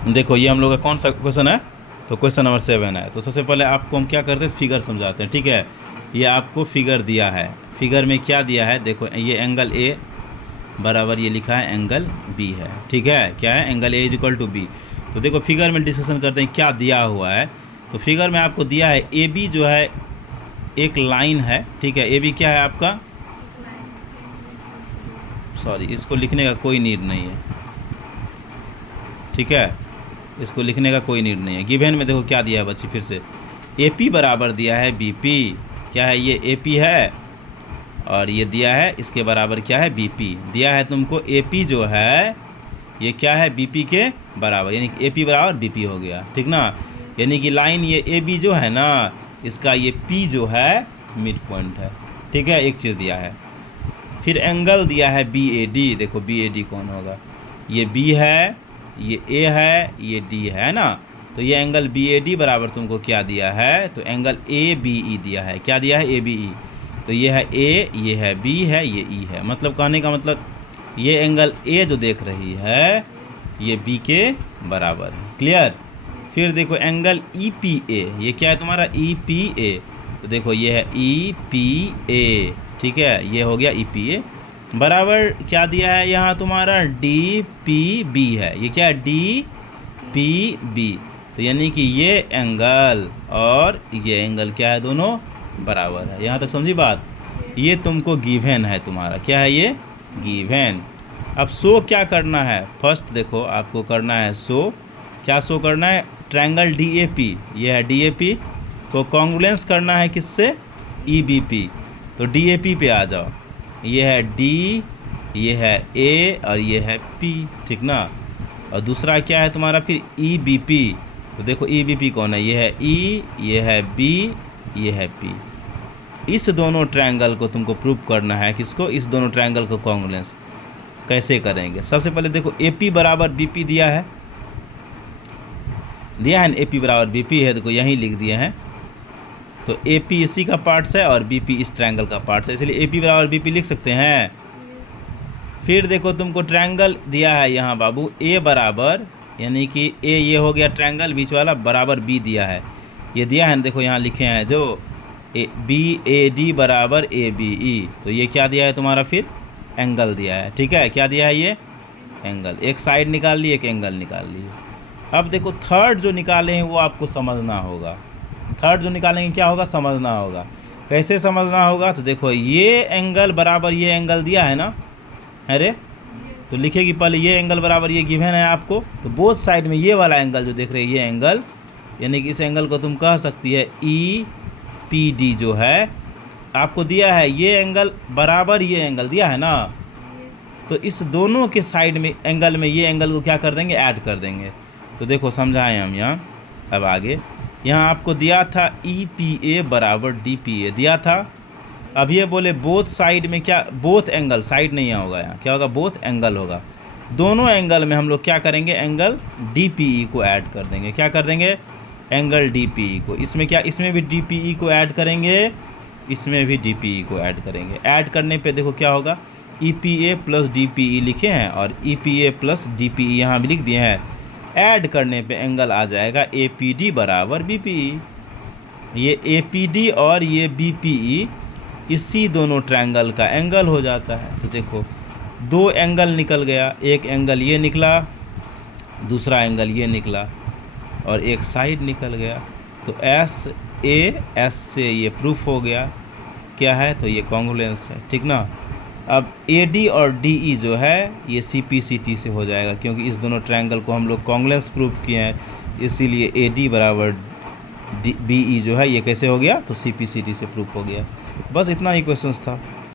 देखो ये हम लोग का कौन सा क्वेश्चन है, तो क्वेश्चन नंबर 7 है। तो सबसे पहले आपको हम क्या करते हैं, फिगर समझाते हैं, ठीक है। ये आपको फिगर दिया है, फिगर में क्या दिया है, देखो ये एंगल ए बराबर ये लिखा है एंगल बी है, ठीक है। क्या है, angle A is equal to B. तो देखो फिगर में डिस्कशन करते हैं क्या दिया हुआ है। तो फिगर में आपको दिया है ए बी जो है एक लाइन है, ठीक है। ए बी क्या है आपका, सॉरी इसको लिखने का कोई नीड नहीं है, ठीक है। इसको लिखने का कोई नीड नहीं है। गिवन में देखो क्या दिया है बच्ची, फिर से ए पी बराबर दिया है बी पी। क्या है, ये ए पी है और ये दिया है इसके बराबर क्या है, बी पी। दिया है तुमको ए पी जो है ये क्या है, बी पी के बराबर, यानी कि ए पी बराबर बी पी हो गया, ठीक ना। यानी कि लाइन ये ए बी जो है ना, इसका ये पी जो है मिड पॉइंट है, ठीक है। एक चीज़ दिया है। फिर एंगल दिया है बी ए डी। देखो बी ए डी कौन होगा, ये बी है, ये ए है, ये डी है ना। तो ये एंगल बी ए डी बराबर तुमको क्या दिया है, तो एंगल ए बी ई दिया है। क्या दिया है, ए बी ई। तो ये है ए, ये है बी है, ये ई है। मतलब कहने का मतलब ये एंगल ए जो देख रही है ये बी के बराबर है। क्लियर। फिर देखो एंगल ई पी ए, ये क्या है तुम्हारा, ई पी ए। तो देखो ये है ई पी ए, ठीक है। ये हो गया ई पी ए बराबर क्या दिया है यहाँ तुम्हारा, डी पी बी है। ये क्या है, डी पी बी। तो यानी कि ये एंगल और ये एंगल क्या है, दोनों बराबर है। यहाँ तक समझी बात। ये तुमको गिवन है तुम्हारा, क्या है ये, गिवन। अब शो क्या करना है, फर्स्ट देखो आपको करना है शो। क्या शो करना है, ट्रायंगल डी ए पी, ये है डी ए पी को कॉन्ग्रुएंस करना है किससे, ई बी पी। तो डी ए पी पे आ जाओ। ये है डी, ये है ए और ये है पी, ठीक ना। और दूसरा क्या है तुम्हारा फिर ई बी पी। तो देखो ई बी पी कौन है, ये है ई, ये है बी, ये है पी। इस दोनों ट्रायंगल को तुमको प्रूव करना है, किसको, इस दोनों ट्रायंगल को कॉन्ग्रुएंस कैसे करेंगे। सबसे पहले देखो ए पी बराबर बी पी दिया है, दिया है ना, ए पी बराबर बी पी है, देखो यहीं लिख दिए हैं। तो ए पी इसी का पार्ट्स है और बी पी इस ट्रायंगल का पार्ट्स है, इसलिए ए पी बराबर बी पी लिख सकते हैं। फिर देखो तुमको ट्रायंगल दिया है यहाँ बाबू ए बराबर, यानी कि ए ये हो गया ट्रायंगल बीच वाला, बराबर बी दिया है। ये दिया है ना, देखो यहाँ लिखे हैं जो ए बी ए डी बराबर ए बी ई। तो ये क्या दिया है तुम्हारा, फिर एंगल दिया है, ठीक है। क्या दिया है, ये एंगल। एक साइड निकाल ली, एक एंगल निकाल ली। अब देखो थर्ड जो निकाले हैं वो आपको समझना होगा। थर्ड जो निकालेंगे क्या होगा, समझना होगा। कैसे समझना होगा, तो देखो ये एंगल बराबर ये एंगल दिया है ना, अरे तो लिखेगी पहले ये एंगल बराबर ये गिवन है आपको। तो बोथ साइड में ये वाला एंगल जो देख रहे हैं ये एंगल, यानी कि इस एंगल को तुम कह सकती है ई पी डी जो है आपको दिया है, ये एंगल बराबर ये एंगल दिया है ना। तो इस दोनों के साइड में एंगल में ये एंगल को क्या कर देंगे, ऐड कर देंगे। तो देखो समझाएं हम यहाँ। अब आगे यहाँ आपको दिया था ई पी ए बराबर डी पी ए दिया था। अब ये बोले बोथ साइड में क्या, बोथ एंगल, साइड नहीं होगा यहाँ, क्या होगा, बोथ एंगल होगा। दोनों एंगल में हम लोग क्या करेंगे, एंगल डी पी ई को ऐड कर देंगे। क्या कर देंगे, एंगल डी पी ई को। इसमें क्या, इसमें भी डी पी ई को ऐड करेंगे, इसमें भी डी पी ई को ऐड करेंगे। ऐड करने पे देखो क्या होगा, E P A plus D P E लिखे हैं और E P A plus D P E यहाँ भी लिख दिए हैं। ऐड करने पे एंगल आ जाएगा ए पी डी बराबर बी पी ई। ये ए पी डी और ये बी पी ई इसी दोनों ट्रायंगल का एंगल हो जाता है। तो देखो दो एंगल निकल गया, एक एंगल ये निकला, दूसरा एंगल ये निकला और एक साइड निकल गया। तो एस ए एस से ये प्रूफ हो गया क्या है, तो ये कॉन्ग्रुएंस है, ठीक ना। अब ए डी और डी ई जो है ये सी पी सी टी से हो जाएगा, क्योंकि इस दोनों ट्रायंगल को हम लोग कॉन्ग्रुएंस प्रूफ किए हैं, इसीलिए ए डी बराबर डी बी ई जो है ये कैसे हो गया, तो सी पी सी टी से प्रूफ हो गया। बस इतना ही क्वेश्चंस था।